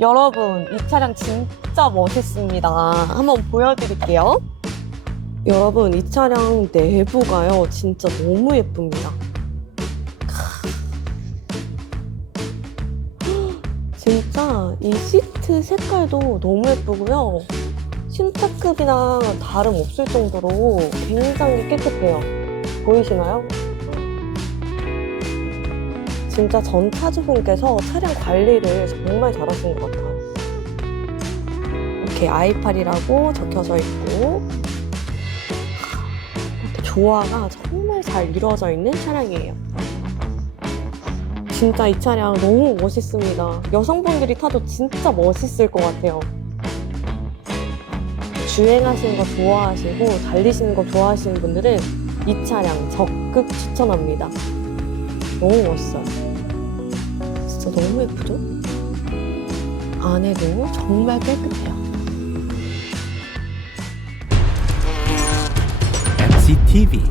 여러분, 이 차량 진짜 멋있습니다. 한번 보여드릴게요. 여러분, 이 차량 내부가요, 진짜 너무 예쁩니다. 진짜 이 시트 색깔도 너무 예쁘고요. 신차급이랑 다름없을 정도로 굉장히 깨끗해요. 보이시나요? 진짜 전 차주분께서 차량 관리를 정말 잘하신 것 같아요. 이렇게 i8이라고 적혀져 있고 조화가 정말 잘 이루어져 있는 차량이에요. 진짜 이 차량 너무 멋있습니다. 여성분들이 타도 진짜 멋있을 것 같아요. 주행하시는 거 좋아하시고 달리시는 거 좋아하시는 분들은 이 차량 적극 추천합니다. 너무 멋있어요. 진짜 너무 예쁘죠? 안에도 정말 깨끗해요. MCTV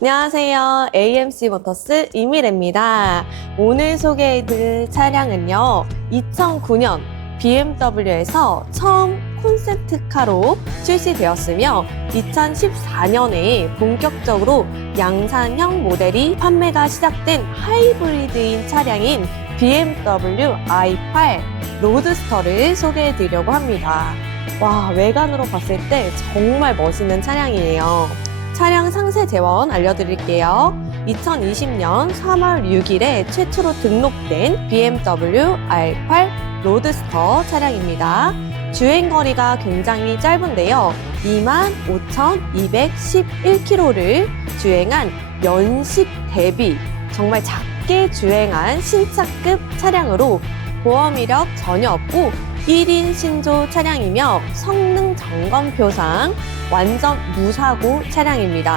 안녕하세요. AMC 모터스 이미래입니다. 오늘 소개해드릴 차량은요, 2009년 BMW에서 처음 콘셉트카로 출시되었으며, 2014년에 본격적으로 양산형 모델이 판매가 시작된 하이브리드인 차량인 BMW i8 로드스터를 소개해 드리려고 합니다. 와, 외관으로 봤을 때 정말 멋있는 차량이에요. 차량 상세 재원 알려드릴게요. 2020년 3월 6일에 최초로 등록된 BMW i8 로드스터 차량입니다. 주행거리가 굉장히 짧은데요. 25,211km를 주행한 연식 대비 정말 작 게 주행한 신차급 차량으로 보험 이력 전혀 없고 1인 신조 차량이며 성능 점검표상 완전 무사고 차량입니다.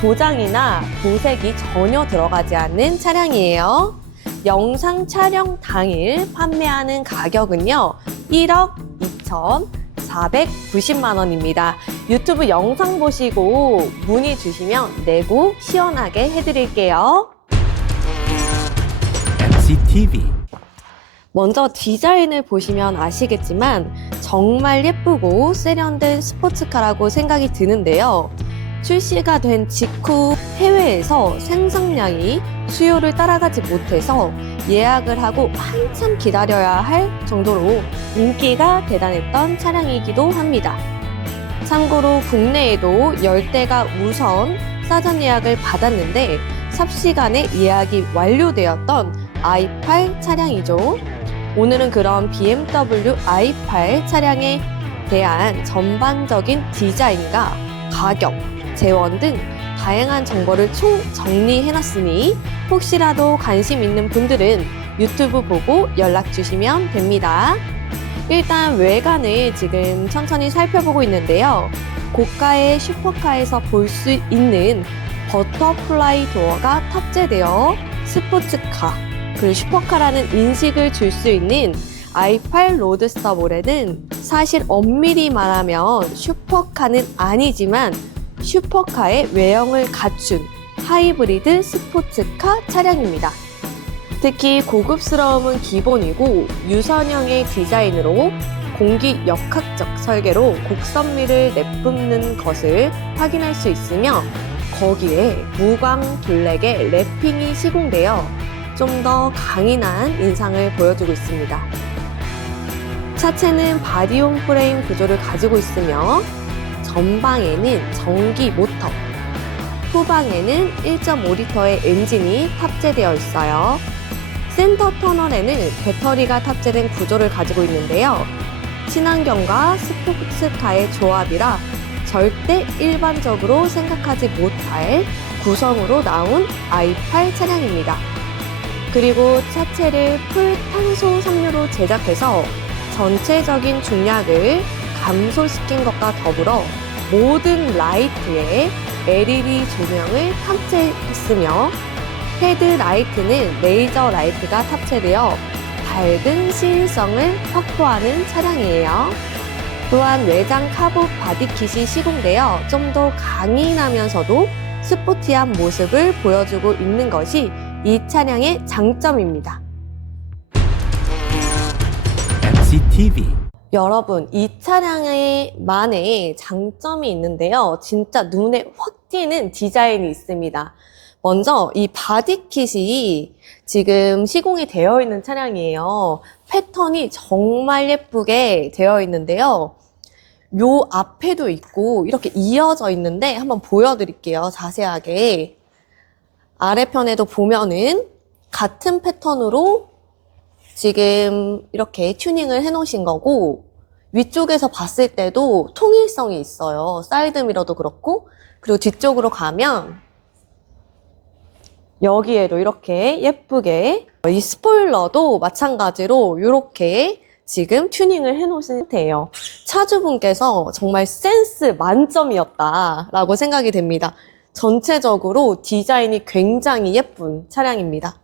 도장이나 도색이 전혀 들어가지 않는 차량이에요. 영상 촬영 당일 판매하는 가격은요, 1억 2,490만 원입니다. 유튜브 영상 보시고 문의 주시면 내고 시원하게 해드릴게요. MCTV 먼저 디자인을 보시면 아시겠지만 정말 예쁘고 세련된 스포츠카라고 생각이 드는데요. 출시가 된 직후 해외에서 생산량이 수요를 따라가지 못해서 예약을 하고 한참 기다려야 할 정도로 인기가 대단했던 차량이기도 합니다. 참고로 국내에도 10대가 우선 사전 예약을 받았는데 삽시간에 예약이 완료되었던 i8 차량이죠. 오늘은 그런 BMW i8 차량에 대한 전반적인 디자인과 가격, 재원 등 다양한 정보를 총 정리해놨으니 혹시라도 관심 있는 분들은 유튜브 보고 연락 주시면 됩니다. 일단 외관을 지금 천천히 살펴보고 있는데요. 고가의 슈퍼카에서 볼 수 있는 버터플라이 도어가 탑재되어 스포츠카, 그리고 슈퍼카라는 인식을 줄 수 있는 i8 로드스터 모델은 사실 엄밀히 말하면 슈퍼카는 아니지만 슈퍼카의 외형을 갖춘 하이브리드 스포츠카 차량입니다. 특히 고급스러움은 기본이고 유선형의 디자인으로 공기 역학적 설계로 곡선미를 내뿜는 것을 확인할 수 있으며 거기에 무광 블랙의 랩핑이 시공되어 좀 더 강인한 인상을 보여주고 있습니다. 차체는 바디용 프레임 구조를 가지고 있으며 전방에는 전기 모터, 후방에는 1.5리터의 엔진이 탑재되어 있어요. 센터 터널에는 배터리가 탑재된 구조를 가지고 있는데요. 친환경과 스포츠카의 조합이라 절대 일반적으로 생각하지 못할 구성으로 나온 i8 차량입니다. 그리고 차체를 풀 탄소 섬유로 제작해서 전체적인 중량을 감소시킨 것과 더불어 모든 라이트에 LED 조명을 탑재했으며 헤드라이트는 레이저 라이트가 탑재되어 밝은 시인성을 확보하는 차량이에요. 또한 외장 카보 바디킷이 시공되어 좀 더 강인하면서도 스포티한 모습을 보여주고 있는 것이 이 차량의 장점입니다. MC TV. 여러분, 이 차량의 만의 장점이 있는데요. 진짜 눈에 확 띄는 디자인이 있습니다. 먼저 이 바디킷이 지금 시공이 되어 있는 차량이에요. 패턴이 정말 예쁘게 되어 있는데요. 요 앞에도 있고 이렇게 이어져 있는데 한번 보여드릴게요. 자세하게. 아래편에도 보면은 같은 패턴으로 지금 이렇게 튜닝을 해 놓으신 거고 위쪽에서 봤을 때도 통일성이 있어요. 사이드 미러도 그렇고 그리고 뒤쪽으로 가면 여기에도 이렇게 예쁘게 이 스포일러도 마찬가지로 이렇게 지금 튜닝을 해 놓으신 상태예요. 차주분께서 정말 센스 만점이었다라고 생각이 됩니다. 전체적으로 디자인이 굉장히 예쁜 차량입니다.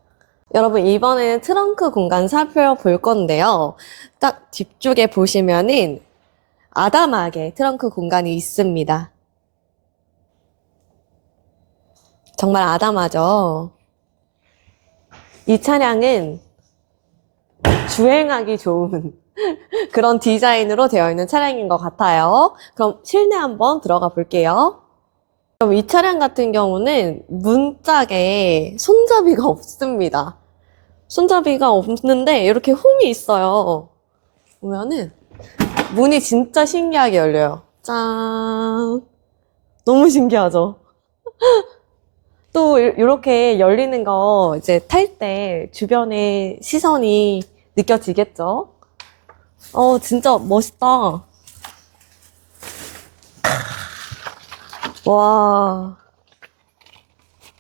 여러분, 이번에는 트렁크 공간 살펴볼 건데요. 딱 뒤쪽에 보시면은 아담하게 트렁크 공간이 있습니다. 정말 아담하죠? 이 차량은 주행하기 좋은 그런 디자인으로 되어 있는 차량인 것 같아요. 그럼 실내 한번 들어가 볼게요. 그럼 이 차량 같은 경우는 문짝에 손잡이가 없습니다. 손잡이가 없는데 이렇게 홈이 있어요. 보면은 문이 진짜 신기하게 열려요. 짠. 너무 신기하죠? 또 이- 이렇게 열리는 거 이제 탈 때 주변에 시선이 느껴지겠죠? 어, 진짜 멋있다. 와.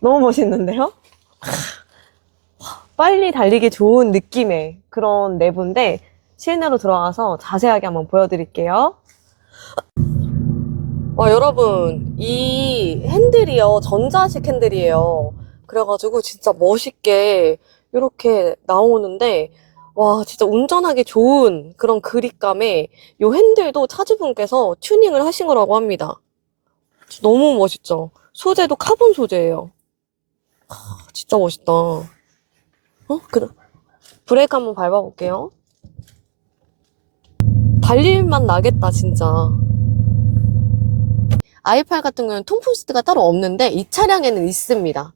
너무 멋있는데요? 빨리 달리기 좋은 느낌의 그런 내부인데 실내로 들어가서 자세하게 한번 보여드릴게요. 와, 여러분, 이 핸들이요, 전자식 핸들이에요. 그래가지고 진짜 멋있게 이렇게 나오는데, 와, 진짜 운전하기 좋은 그런 그립감에 이 핸들도 차주분께서 튜닝을 하신 거라고 합니다. 너무 멋있죠? 소재도 카본 소재예요. 하, 진짜 멋있다. 어? 그, 브레이크 한번 밟아볼게요. 달릴만 나겠다, 진짜. i8 같은 경우는 통풍 시트가 따로 없는데 이 차량에는 있습니다.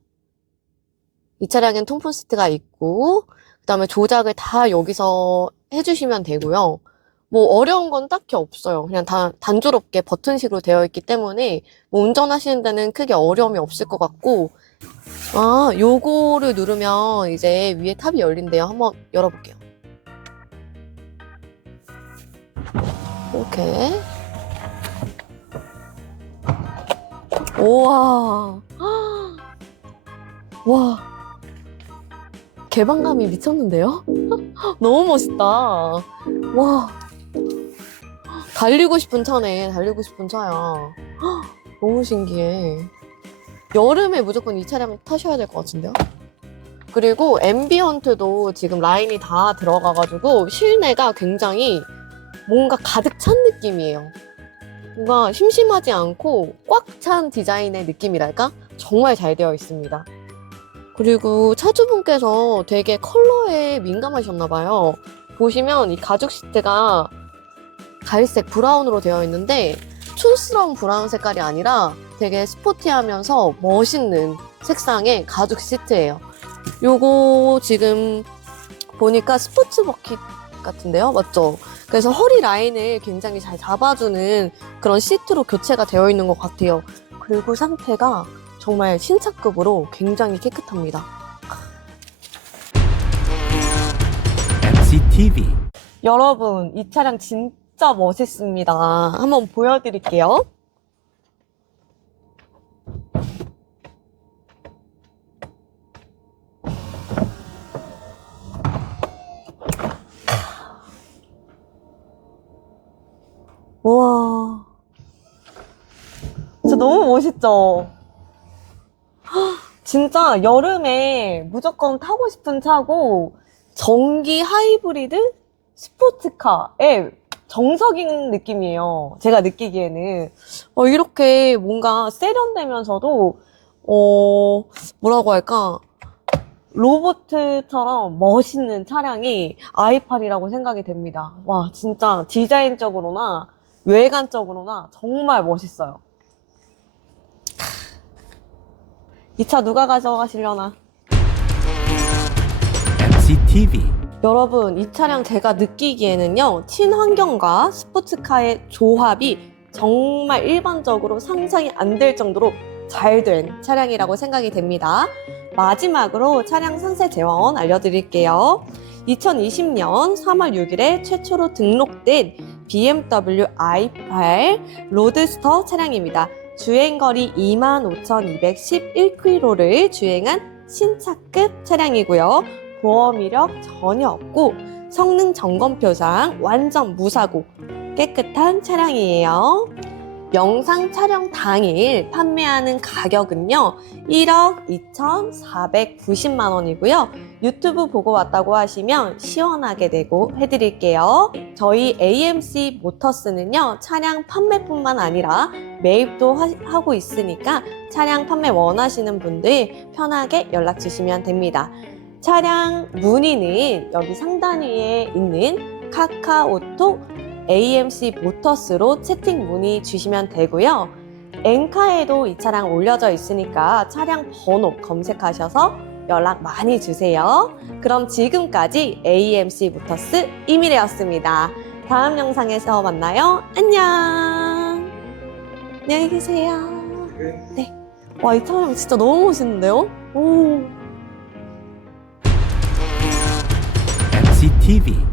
이 차량엔 통풍 시트가 있고 그 다음에 조작을 다 여기서 해주시면 되고요. 뭐 어려운 건 딱히 없어요. 그냥 다 단조롭게 버튼식으로 되어 있기 때문에 뭐 운전하시는 데는 크게 어려움이 없을 것 같고 아 요거를 누르면 이제 위에 탑이 열린대요. 한번 열어볼게요. 이렇게 우와. 와. 개방감이 미쳤는데요? 너무 멋있다. 와. 달리고 싶은 차네. 달리고 싶은 차야. 너무 신기해. 여름에 무조건 이 차량 타셔야 될 것 같은데요? 그리고 앰비언트도 지금 라인이 다 들어가가지고 실내가 굉장히 뭔가 가득 찬 느낌이에요. 뭔가 심심하지 않고 꽉 찬 디자인의 느낌이랄까? 정말 잘 되어 있습니다. 그리고 차주분께서 되게 컬러에 민감하셨나봐요. 보시면 이 가죽 시트가 갈색 브라운으로 되어 있는데 촌스러운 브라운 색깔이 아니라 되게 스포티하면서 멋있는 색상의 가죽 시트예요. 요거 지금 보니까 스포츠 버킷 같은데요? 맞죠? 그래서 허리 라인을 굉장히 잘 잡아주는 그런 시트로 교체가 되어 있는 것 같아요. 그리고 상태가 정말 신차급으로 굉장히 깨끗합니다. MC TV. 여러분, 이 차량 진 짜 멋있습니다. 한번 보여드릴게요. 우와. 진짜 너무 멋있죠? 헉, 진짜 여름에 무조건 타고 싶은 차고, 전기 하이브리드 스포츠카의 정석인 느낌이에요. 제가 느끼기에는. 어, 이렇게 뭔가 세련되면서도, 어, 뭐라고 할까. 로보트처럼 멋있는 차량이 i8이라고 생각이 됩니다. 와, 진짜 디자인적으로나 외관적으로나 정말 멋있어요. 이 차 누가 가져가시려나? MCTV 여러분, 이 차량 제가 느끼기에는요, 친환경과 스포츠카의 조합이 정말 일반적으로 상상이 안 될 정도로 잘 된 차량이라고 생각이 됩니다. 마지막으로 차량 상세 재원 알려드릴게요. 2020년 3월 6일에 최초로 등록된 BMW i8 로드스터 차량입니다. 주행거리 25,211km를 주행한 신차급 차량이고요. 보험 이력 전혀 없고 성능 점검 표상 완전 무사고 깨끗한 차량이에요. 영상 촬영 당일 판매하는 가격은요, 1억 2,490만 원이고요. 유튜브 보고 왔다고 하시면 시원하게 내고 해드릴게요. 저희 AMC 모터스는요, 차량 판매뿐만 아니라 매입도 하- 하고 있으니까 차량 판매 원하시는 분들 편하게 연락 주시면 됩니다. 차량 문의는 여기 상단 위에 있는 카카오톡 AMC 모터스로 채팅 문의 주시면 되고요. 엔카에도 이 차량 올려져 있으니까 차량 번호 검색하셔서 연락 많이 주세요. 그럼 지금까지 AMC 모터스 이미래였습니다. 다음 영상에서 만나요. 안녕. 안녕히 계세요. 네. 와, 이 차량 진짜 너무 멋있는데요? 오. TV.